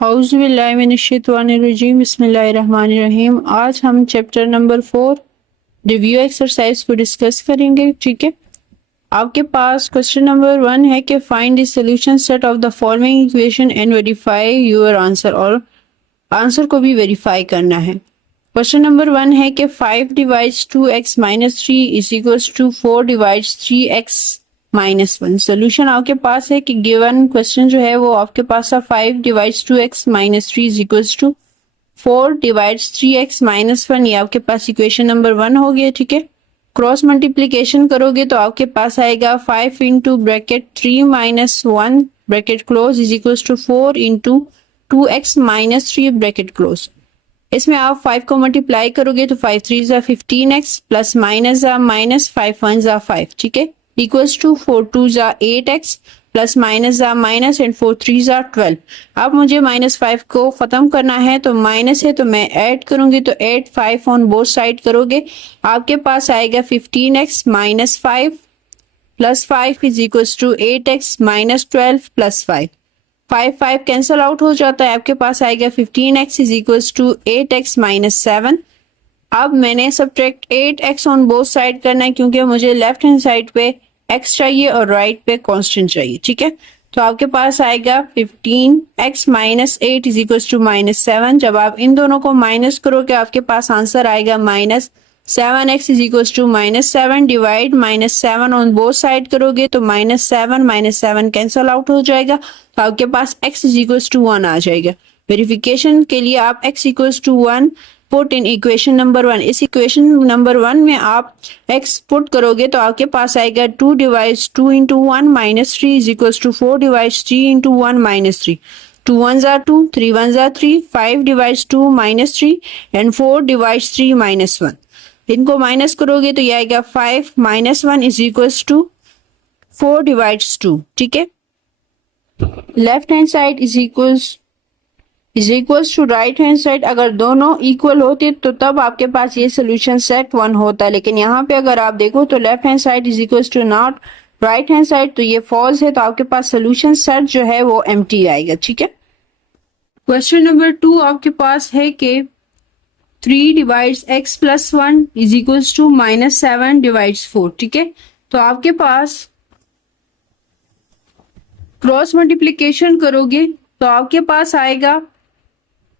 औज़ुबिल्लाहिमिनश्शैतानिर्रजीम बिस्मिल्लाहिर्रहमानिर्रहीम। आज हम चैप्टर नंबर 4 रिव्यू एक्सरसाइज को डिस्कस करेंगे। ठीक है, आपके पास क्वेश्चन नंबर 1 है कि find the solution set of the following equation and verify your answer, और आंसर को भी वेरीफाई करना है। क्वेश्चन नंबर 1 है कि 5 divides 2x minus 3 is equals to 4 divides 3x minus 1। Solution आपके पास है कि गिवन क्वेश्चन जो है वो आपके पास था 5 divides 2x minus 3 is equals to 4 divides 3x minus 1। ये आपके पास इक्वेशन नंबर 1 हो गया। ठीक है, क्रॉस मल्टीप्लीकेशन करोगे तो आपके पास आएगा 5 into bracket 3 minus 1 bracket close is equals to 4 into 2x minus 3 bracket close. इसमें आप 5 को मल्टीप्लाई करोगे तो 5 3 जा 15x प्लस माइनस जा माइनस 5 1 जा 5। ठीक है, इक्वल्स टू 4 2 जा 8x प्लस माइनस जा माइनस एंड 4 3 जा 12। अब मुझे -5 को खत्म करना है तो माइनस है तो मैं ऐड करूंगी, तो 8 5 ऑन बोथ साइड करोगे आपके पास आएगा 15x minus 5 plus 5 is equals to 8x minus 12 plus 5। 5 5 cancel out हो जाता है, आपके पास आएगा 15x is equals to 8x minus 7। अब मैंने subtract 8x on both side करना है क्योंकि मुझे लेफ्ट हैंड साइड पे x चाहिए और राइट पे कांस्टेंट चाहिए। ठीक है, तो आपके पास आएगा 15x minus 8 is equals to minus 7। जब आप इन दोनों को माइनस करोगे आपके पास आंसर आएगा minus 7x is equals to minus 7 divide minus 7 on both side करोगे तो माइनस 7 कैंसल आउट हो जाएगा, तो आपके पास x इज इक्वल्स टू 1 आ जाएगा। वेरिफिकेशन के लिए आप x equals to 1 put in equation number 1। इस इक्वेशन नंबर 1 में आप x पुट करोगे तो आपके पास आएगा 2 divides 2 into 1 minus 3 is equals to 4 divides 3 into 1 minus 3। 2 1 जा 2 3 1 जा 3 5 divides 2 minus 3 and 4 divides 3 minus 1। इनको माइनस करोगे तो ये आएगा 5 minus 1 is equals to 4 divides 2। ठीक है, left hand side is equals to right hand side. अगर दोनों इक्वल होते तो तब आपके पास ये सोल्यूशन सेट 1 होता, लेकिन यहाँ पे अगर आप देखो तो left hand side is equals to not right hand side, तो ये फॉल्स है, तो आपके पास सोल्यूशन सेट जो है वो एम्प्टी आएगा। ठीक है, क्वेश्चन नंबर 2 आपके पास है कि 3 divides x plus 1 is equals to minus 7 divides 4। ठीक है, तो आपके पास क्रॉस मल्टीप्लीकेशन करोगे तो आपके पास आएगा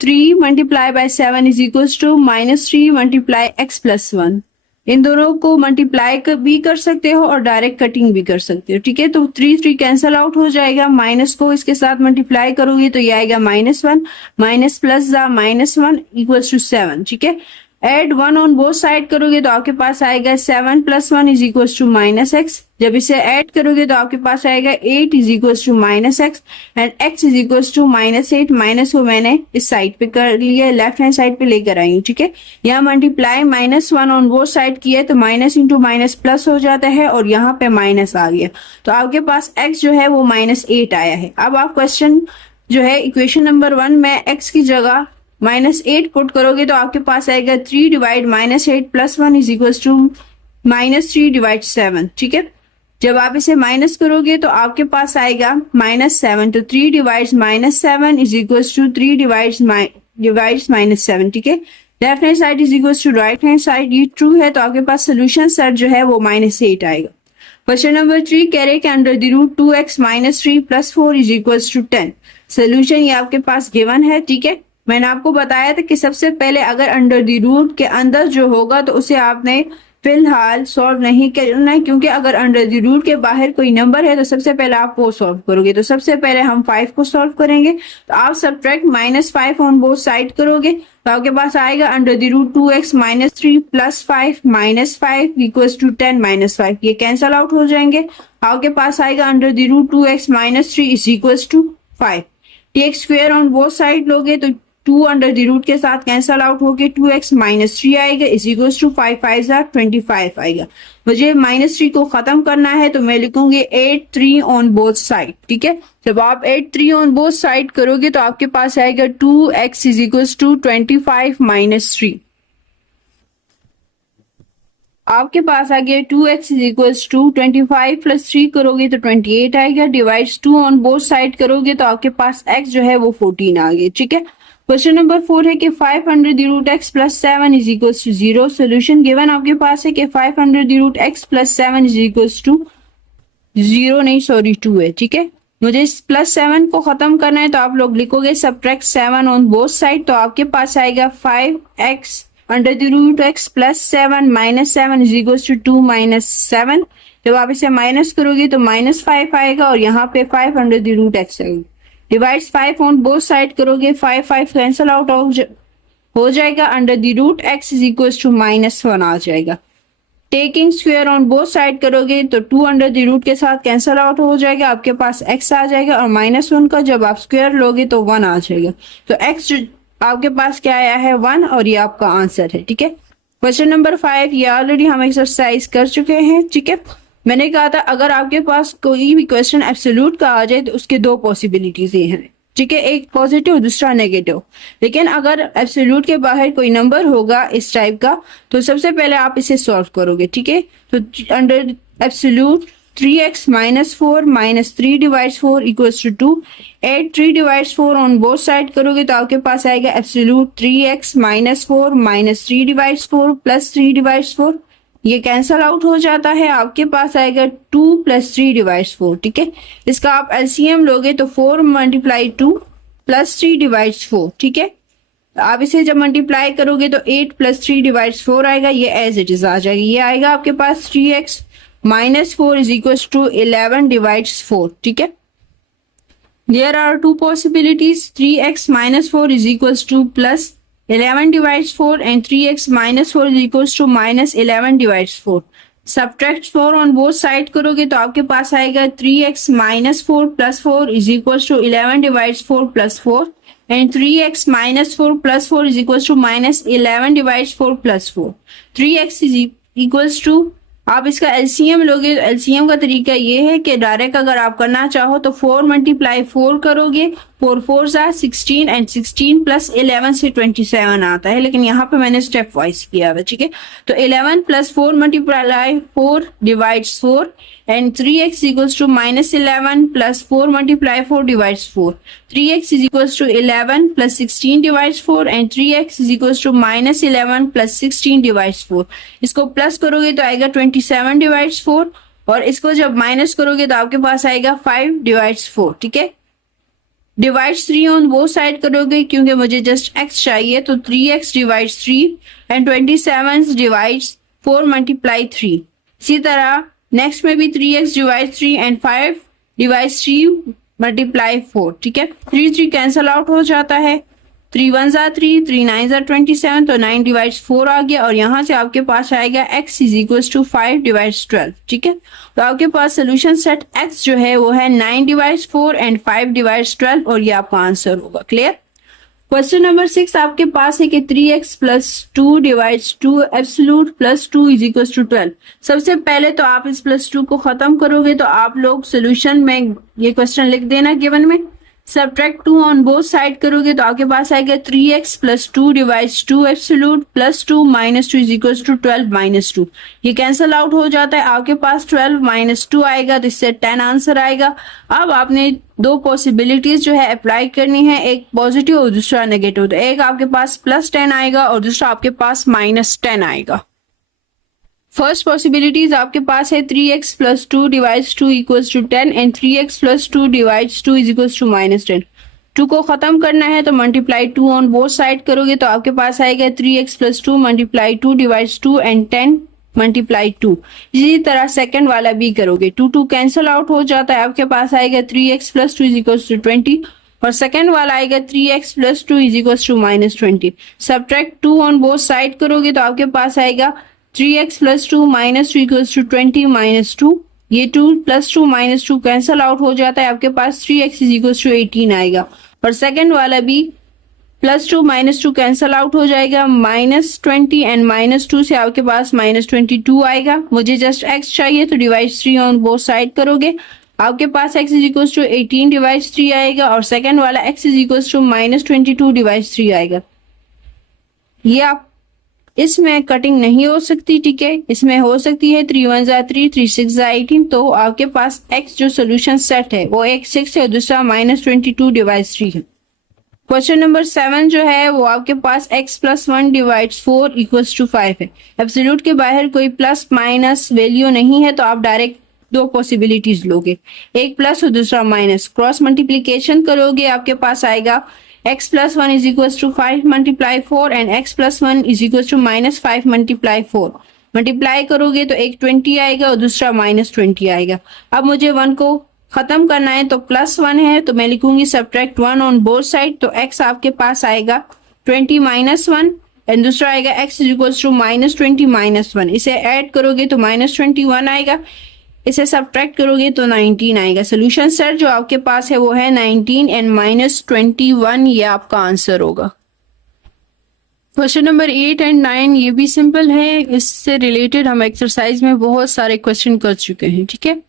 3 multiply by 7 is equals to minus 3 multiply x plus 1। इन दोनों को मल्टीप्लाई भी कर सकते हो और डायरेक्ट कटिंग भी कर सकते हो। ठीक है, तो 3 3 कैंसल आउट हो जाएगा, माइनस को इसके साथ मल्टीप्लाई करोगे तो ये आएगा -1 माइनस प्लस जा -1 इक्वल्स टू 7। ठीक है, एड 1 ऑन बोथ साइड करोगे तो आपके पास आएगा 7 plus 1 is equals to minus x. जब इसे ऐड करोगे तो आपके पास आएगा 8 is equals to minus x and x is equals to minus 8। Minus को मैंने इस साइड पे कर लिया, लेफ्ट हैंड साइड पे लेकर आई हूँ। ठीक है, यहाँ मल्टीप्लाई -1 ऑन बोथ साइड किया तो माइनस इंटू माइनस प्लस हो जाता है और यहाँ पे माइनस आ गया, तो आपके पास x जो है वो -8 आया है। अब आप क्वेश्चन जो है इक्वेशन नंबर 1 में x की जगह -8 पुट करोगे तो आपके पास आएगा 3 divide -8 plus 1 is equals to -3 divide 7। ठीक है, जब आप इसे माइनस करोगे तो आपके पास आएगा -7, तो 3 divides -7 is equals to 3 divides -7। ठीक है, left hand side is equals to right hand side, ये ट्रू है, तो आपके पास सोल्यूशन सेट जो है वो -8 आएगा। क्वेश्चन नंबर 3 कह रहे कि under the root 2x minus 3 plus 4 is equals to 10। Solution ये आपके पास गिवन है। ठीक है, मैंने आपको बताया था कि सबसे पहले अगर अंडर द रूट के अंदर जो होगा तो उसे आपने फिलहाल सॉल्व नहीं करना है, क्योंकि अगर अंडर द रूट के बाहर कोई नंबर है तो सबसे पहले आप वो सॉल्व करोगे। तो सबसे पहले हम 5 को सॉल्व करेंगे, तो आप सब्ट्रैक्ट -5 ऑन बोथ साइड करोगे तो आपके पास आएगा under the root 2x minus 3 plus 5 minus 5 equals to 10 -5। ये कैंसल आउट हो जाएंगे, आपके पास आएगा under the root 2x minus 3 is equals to 5। Take square on both side लोगे तो 2 अंडर द रूट के साथ कैंसल आउट होके 2x माइनस 3 आएगा इज इक्वल्स टू 5 5 25 आएगा। मुझे -3 को खत्म करना है तो मैं लिखूंगी 8 3 ऑन बोथ साइड। ठीक है, जब आप 8 3 ऑन बोथ साइड करोगे तो आपके पास आएगा 2x इज इक्वल्स टू 25 -3। आपके पास आ गया 2x is equals to 25 plus 3 करोगे तो 28 आएगा, डिवाइड्स 2 ऑन बोथ साइड करोगे तो आपके पास x जो है वो 14 आ गया। ठीक है, क्वेश्चन नंबर 4 है कि 500 the root x plus 7 is equals to 0। Solution given आपके पास है कि 500 the root x plus 7 is equals to 0 नहीं सॉरी 2 है। ठीक है, मुझे इस प्लस 7 को खत्म करना है तो आप लोग लिखोगे सब्ट्रैक्ट 7 ऑन बोथ साइड, तो आपके पास आएगा 5x under the root x plus 7 minus 7 is equals to 2 minus 7। जब आप इसे माइनस करोगे तो माइनस 5 आएगा और यहाँ पे 5 अंडर द रूट x आएगा। डिवाइड्स 5 ऑन बोथ साइड करोगे 5 कैंसल आउट हो जाएगा, under the root x is equals to -1 आ जाएगा। Taking square on both side करोगे तो 2 अंडर द रूट के साथ कैंसल आउट हो जाएगा, आपके पास x आ जाएगा और -1 का जब आप स्क्वायर लोगे तो 1 आ जाएगा। तो x आपके पास क्या आया है 1 और ये आपका आंसर है। ठीक है, क्वेश्चन नंबर 5 ये ऑलरेडी हम एक्सरसाइज कर चुके हैं। ठीक है, मैंने कहा था अगर आपके पास कोई भी क्वेश्चन एब्सोल्यूट का आ जाए तो उसके दो पॉसिबिलिटीज ये हैं। ठीक है, एक पॉजिटिव दूसरा नेगेटिव। लेकिन अगर एब्सोल्यूट के बाहर कोई नंबर होगा इस टाइप का तो सबसे पहले आप इसे सॉल्व करोगे। ठीक है, तो under absolute 3x minus 4 minus 3 divides 4 equals to 2। Add 3 divides 4 on both side करोगे तो आपके पास आएगा absolute 3x minus 4 minus 3 divides 4 plus 3 divides 4। ये कैंसल आउट हो जाता है, आपके पास आएगा 2 प्लस 3 डिवाइड्स 4। ठीक है, इसका आप एलसीएम लोगे तो 4 मल्टीप्लाई 2 प्लस 3 डिवाइड्स 4। ठीक है, आप इसे जब मल्टीप्लाई करोगे तो 8 प्लस 3 डिवाइड्स 4 आएगा, ये एज इट इज आ जाएगा। ये आएगा आपके पास 3x minus 4 is equal to 11 divides 4। ठीक है, there are two possibilities, 3x minus 4 is equal to plus 11 divides 4 and 3x minus 4 is equals to minus 11 divides 4. Subtract 4 on both side करोगे तो आपके पास आएगा 3x minus 4 plus 4 is equals to 11 divides 4 plus 4 and 3x minus 4 plus 4 is equals to minus 11 divides 4 plus 4. 3x is equals to, आप इसका LCM लोगे तो LCM का तरीका ये है कि डायरेक्ट अगर आप करना चाहो तो 4 मल्टीप्लाई 4 करोगे, 4 4 16 एंड 16 प्लस 11 से 27 आता है, लेकिन यहाँ पे मैंने स्टेप वाइज किया हुआ। ठीक है, तो 11 plus 4 multiply 4 divides 4 and 3x equals to minus 11 plus 4 multiply 4 divides 4। 3x is equals to 11 plus 16 divides 4 and 3x is equals to minus 11 plus 16 divides 4। इसको प्लस करोगे तो आएगा 27 डिवाइड्स 4 और इसको जब माइनस करोगे तो आपके पास आएगा 5 डिवाइड्स 4। ठीक है, डिवाइड्स 3 ऑन बोथ साइड करोगे क्योंकि मुझे जस्ट x चाहिए, तो 3x divides 3 and 27 divides 4 multiply 3। इसी तरह नेक्स्ट में भी 3x divides 3 and 5 divides 3 multiply 4। ठीक है, 3 3 कैंसल आउट हो जाता है, 3 1 3, 3 9 27, तो 9 डिवाइड्स 4 आ गया और यहाँ से आपके पास आएगा x is equals to 5 divides 12। ठीक है, तो आपके पास सोल्यूशन सेट x जो है वो है 9 डिवाइड्स 4 एंड 5 डिवाइड्स 12 और ये आपका आंसर होगा। क्लियर। क्वेश्चन नंबर 6 आपके पास है कि 3x plus 2 divides 2 absolute plus 2 is equals to 12। सबसे पहले तो आप इस प्लस 2 को खत्म करोगे तो आप लोग सोल्यूशन में ये क्वेश्चन लिख देना गिवन में। सब्ट्रैक्ट 2 ऑन बोथ साइड करोगे तो आपके पास आएगा 3x plus 2 divides 2 absolute plus 2 minus 2 is equals to 12 minus 2। ये कैंसल आउट हो जाता है, आपके पास 12 माइनस 2 आएगा तो इससे 10 आंसर आएगा। अब आपने दो पॉसिबिलिटीज जो है अप्लाई करनी है, एक पॉजिटिव और दूसरा नेगेटिव। तो एक आपके पास प्लस 10 आएगा और दूसरा आपके पास माइनस 10 आएगा। फर्स्ट पॉसिबिलिटीज आपके पास है 3x plus 2 divides 2 equals to 10 and 3x plus 2 divides 2 is equals to minus 10। 2 को खत्म करना है तो मल्टीप्लाई 2 ऑन बोथ साइड करोगे तो आपके पास आएगा 3x plus 2 multiply 2 divides 2 and 10 multiply 2। इसी तरह सेकंड वाला भी करोगे, 2 2 कैंसल आउट हो जाता है, आपके पास आएगा 3x plus 2 is equals to 20 और सेकंड वाला आएगा 3x plus 2 is equals to minus 20। Subtract 2 on both side करोगे तो आपके पास आएगा 3x plus 2 minus 2 equals to 20 minus 2। ये 2 प्लस 2 माइनस 2 कैंसल आउट हो जाता है, आपके पास 3x इज इक्वल्स टू 18 आएगा और सेकंड वाला भी प्लस 2 माइनस 2 कैंसल आउट हो जाएगा, माइनस 20 एंड माइनस 2 से आपके पास माइनस 22 आएगा। मुझे जस्ट x चाहिए तो डिवाइड 3 ऑन बोथ साइड करोगे, आपके पास x is equals to 18 divide 3 आएगा और सेकंड वाला x is equals to minus 22 divide 3 आएगा। ये आप इसमें कटिंग नहीं हो सकती, ठीक है। इसमें हो सकती है 3 1 3, 3 6 18। तो आपके पास x जो सोल्यूशन सेट है वो एक 6 है, दूसरा -22 डिवाइड 3 है। क्वेश्चन नंबर 7 जो है वो आपके पास x + 1 डिवाइड्स 4 इक्वल्स टू 5 है। एब्सोल्यूट के बाहर कोई प्लस माइनस वैल्यू नहीं है, तो आप डायरेक्ट दो पॉसिबिलिटीज लोगे, एक प्लस और दूसरा माइनस। क्रॉस मल्टीप्लीकेशन करोगे आपके पास आएगा x + 1 is equals to 5 multiply 4 and x + 1 is equals to -5 multiply 4। Multiply करोगे तो एक 20 आएगा और दूसरा -20 आएगा। अब मुझे 1 को खत्म करना है, तो +1 है तो मैं लिखूंगी सब्ट्रैक्ट 1 ऑन बोथ साइड। तो x आपके पास आएगा 20 - 1 एंड दूसरा आएगा x इज इक्वल्स टू -20 - 1। इसे ऐड करोगे तो -21 आएगा, इसे सब्ट्रैक्ट करोगे तो 19 आएगा। सोल्यूशन सेट जो आपके पास है वो है 19 एंड -21, ये आपका आंसर होगा। क्वेश्चन नंबर 8 एंड 9 ये भी सिंपल है, इससे रिलेटेड हम एक्सरसाइज में बहुत सारे क्वेश्चन कर चुके हैं, ठीक है।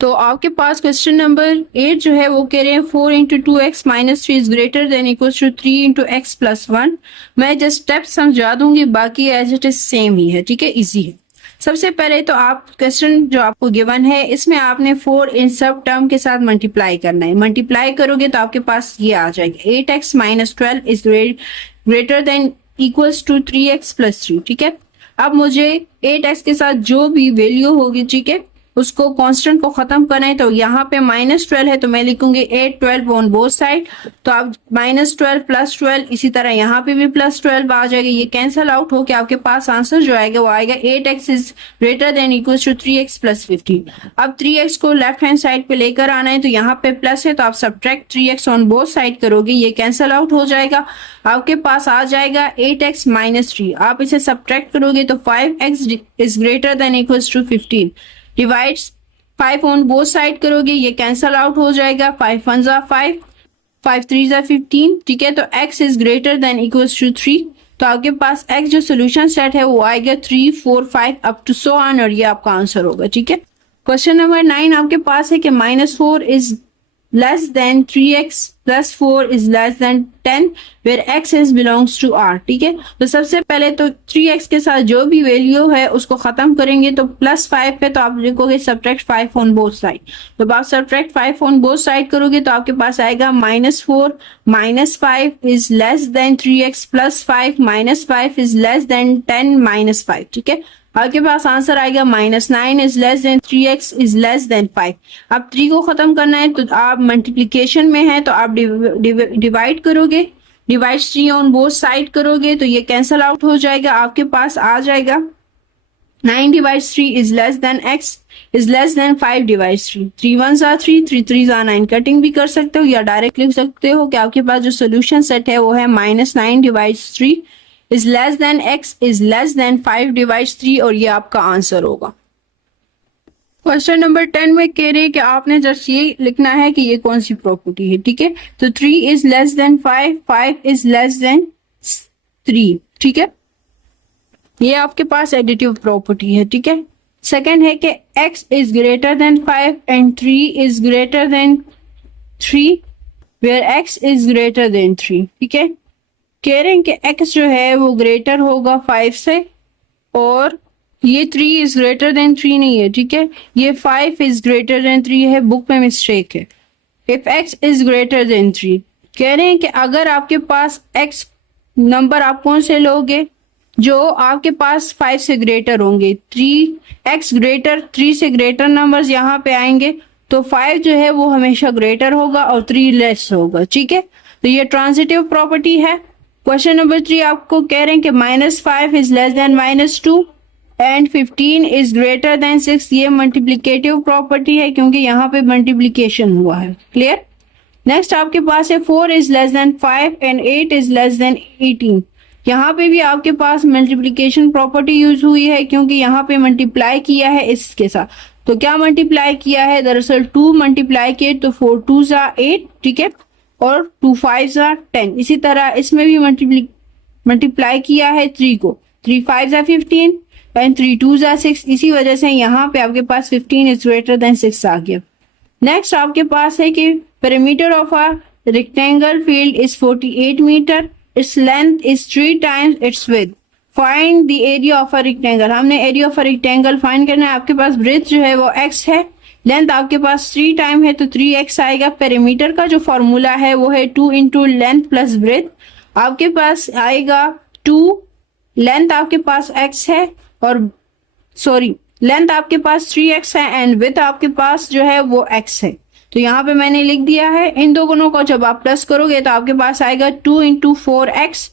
तो आपके पास क्वेश्चन नंबर 8 जो है वो कह रहे हैं 4 × 2x - 3 is greater than equals to 3 × x + 1। मैं जस्ट स्टेप समझा दूंगी, बाकी एज इट इज सेम ही है, ठीक है, इजी है। सबसे पहले तो आप क्वेश्चन जो आपको गिवन है इसमें आपने 4 इन सब टर्म के साथ मल्टीप्लाई करना है। मल्टीप्लाई करोगे तो आपके पास ये आ जाएगा 8x - 12 is greater than equals to 3x + 3, ठीक है। अब मुझे 8x के साथ जो भी वैल्यू होगी, ठीक है, उसको कांस्टेंट को खत्म करना है। तो यहाँ पे -12 है तो मैं लिखूंगी 8 12 ऑन बोथ साइड। तो आप -12 + 12, इसी तरह यहाँ पे भी +12 आ जाएगा, ये कैंसल आउट होके आपके पास आंसर जो आएगा वो आएगा 8x is greater than equals to 3x + 15। अब 3x को लेफ्ट हैंड साइड पे लेकर आना है, तो यहाँ पे प्लस है तो आप subtract 3x on both side करोगे, ये कैंसल आउट हो जाएगा। आपके पास आ जाएगा 8x - 3। आप इसे सब्ट्रैक्ट करोगे तो 5x is greater than equals to 15 divides 5 on both side करोगे, ये कैंसल आउट हो जाएगा। 5 1 = 5, 5 3 = 15, ठीक है। तो x is greater than equals to 3। तो आपके पास x जो सोल्यूशन सेट है वो आएगा 3 4 5 अप टू सो ऑन, और ये आपका आंसर होगा, ठीक है। क्वेश्चन नंबर 9 आपके पास है कि -4 is less than 3x + 4 is less than 10 where x is belongs to r, ठीक है। तो सबसे पहले तो 3x के साथ जो भी वैल्यू है उसको खत्म करेंगे, तो +5 है तो आप लिखोगे सब्ट्रैक्ट 5 ऑन बोथ साइड। तो आप सब्ट्रैक्ट 5 ऑन बोथ साइड करोगे तो आपके पास आएगा -4 - 5 is less than 3x + 5 - 5 is less than 10 - 5, ठीक है। आपके पास आंसर आएगा -9 is less than 3x is less than 5। अब 3 को खत्म करना है तो आप मल्टीप्लिकेशन में है तो आप डिवाइड करोगे, डिवाइड 3 ऑन बोथ साइड करोगे तो ये कैंसल आउट हो जाएगा। आपके पास आ जाएगा 9 / 3 is less than x is less than 5 / 3। 3 1 = 3, 3 3 = 9। Cutting भी कर सकते हो या डायरेक्ट लिख सकते हो कि आपके पास जो सोल्यूशन सेट है वो है -9 / 3 is less than x is less than 5 / 3, और ये आपका आंसर होगा। क्वेश्चन नंबर 10 में कह रहे हैं कि आपने जस्ट ये लिखना है कि ये कौन सी प्रॉपर्टी है, ठीक है। तो 3 is less than 5, 5 is less than 3, ठीक है। ये आपके पास एडिटिव प्रॉपर्टी है, ठीक है। सेकंड है कि x is greater than 5 and 3 is greater than 3 where x is greater than 3, ठीक है। कह रहे हैं कि x जो है वो ग्रेटर होगा 5 से, और ये 3 इज ग्रेटर देन 3 नहीं है, ठीक है। ये 5 इज ग्रेटर देन 3 है, बुक में मिस्टेक है। If x is greater then 3, कह रहे हैं कि अगर आपके पास x नंबर आप कौन से लोगे जो आपके पास 5 से ग्रेटर होंगे। 3x ग्रेटर 3 से ग्रेटर नंबर्स यहाँ पे आएंगे, तो 5 जो है वो हमेशा ग्रेटर होगा और 3 लेस होगा, ठीक है। तो ये ट्रांजिटिव प्रॉपर्टी है। क्वेश्चन नंबर 3 आपको कह रहे हैं कि -5 is less than -2 and 15 is greater than 6। ये मल्टीप्लिकेटिव प्रॉपर्टी है क्योंकि यहाँ पे मल्टीप्लिकेशन हुआ है, क्लियर। नेक्स्ट आपके पास है 4 is less than 5 and 8 is less than 18। यहाँ पे भी आपके पास मल्टीप्लिकेशन प्रॉपर्टी यूज हुई है क्योंकि यहाँ पे मल्टीप्लाई किया है इसके साथ। तो क्या मल्टीप्लाई किया है, दरअसल 2 मल्टीप्लाई किए, तो 4 2 = 8, ठीक है, और 2 5 = 10। इसी तरह इसमें भी मल्टीप्लाई किया है 3 को, 3 5 = 15 एंड 3 2 = 6। इसी वजह से यहाँ पे आपके पास 15 इज ग्रेटर देन 6 आ गया। नेक्स्ट आपके पास है कि perimeter of a rectangle field is 48 metre, its length is 3 times its width, find the area of a rectangle, हमने area of a rectangle find करना है। आपके पास ब्रेथ जो है वो x है, लेंथ आपके पास 3 टाइम है तो 3x आएगा। पेरीमीटर का जो फॉर्मूला है वो है 2 इंटू लेंथ प्लस ब्रेथ। आपके पास आएगा 2, लेंथ आपके पास x है और सॉरी लेंथ आपके पास 3x है एंड विड्थ आपके पास जो है वो x है। तो यहाँ पे मैंने लिख दिया है। इन दोनों को जब आप प्लस करोगे तो आपके पास आएगा 2 इंटू 4x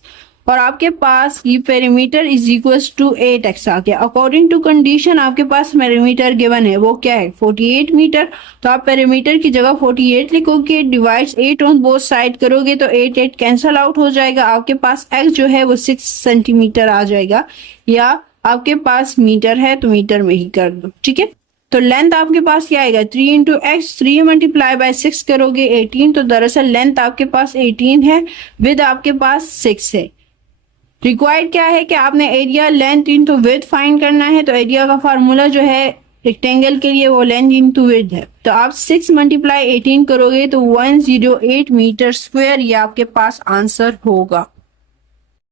और आपके पास ये perimeter is equals to 8x आ गया। अकॉर्डिंग टू कंडीशन आपके पास पेरीमीटर गिवन है वो क्या है 48 मीटर। तो आप पेरीमीटर की जगह 48 लिखोगे, डिवाइड्स 8 ऑन बोथ साइड करोगे तो 8 कैंसल आउट हो जाएगा। आपके पास x जो है वो 6 सेंटीमीटर आ जाएगा, या आपके पास मीटर है तो मीटर में ही कर दो, ठीक है। तो लेंथ आपके पास क्या आएगा 3 इंटू एक्स, 3 मल्टीप्लाई बाय 6 करोगे 18। तो दरअसल लेंथ आपके पास 18 है, विद आपके पास 6 है। रिक्वायर्ड क्या है कि आपने area length into width find करना है। तो एरिया का फार्मूला जो है रेक्टेंगल के लिए वो लेंथ इंटू विड्थ है। तो आप 6 मल्टीप्लाई 18 करोगे तो 108 मीटर स्क्वायर, ये आपके पास आंसर होगा।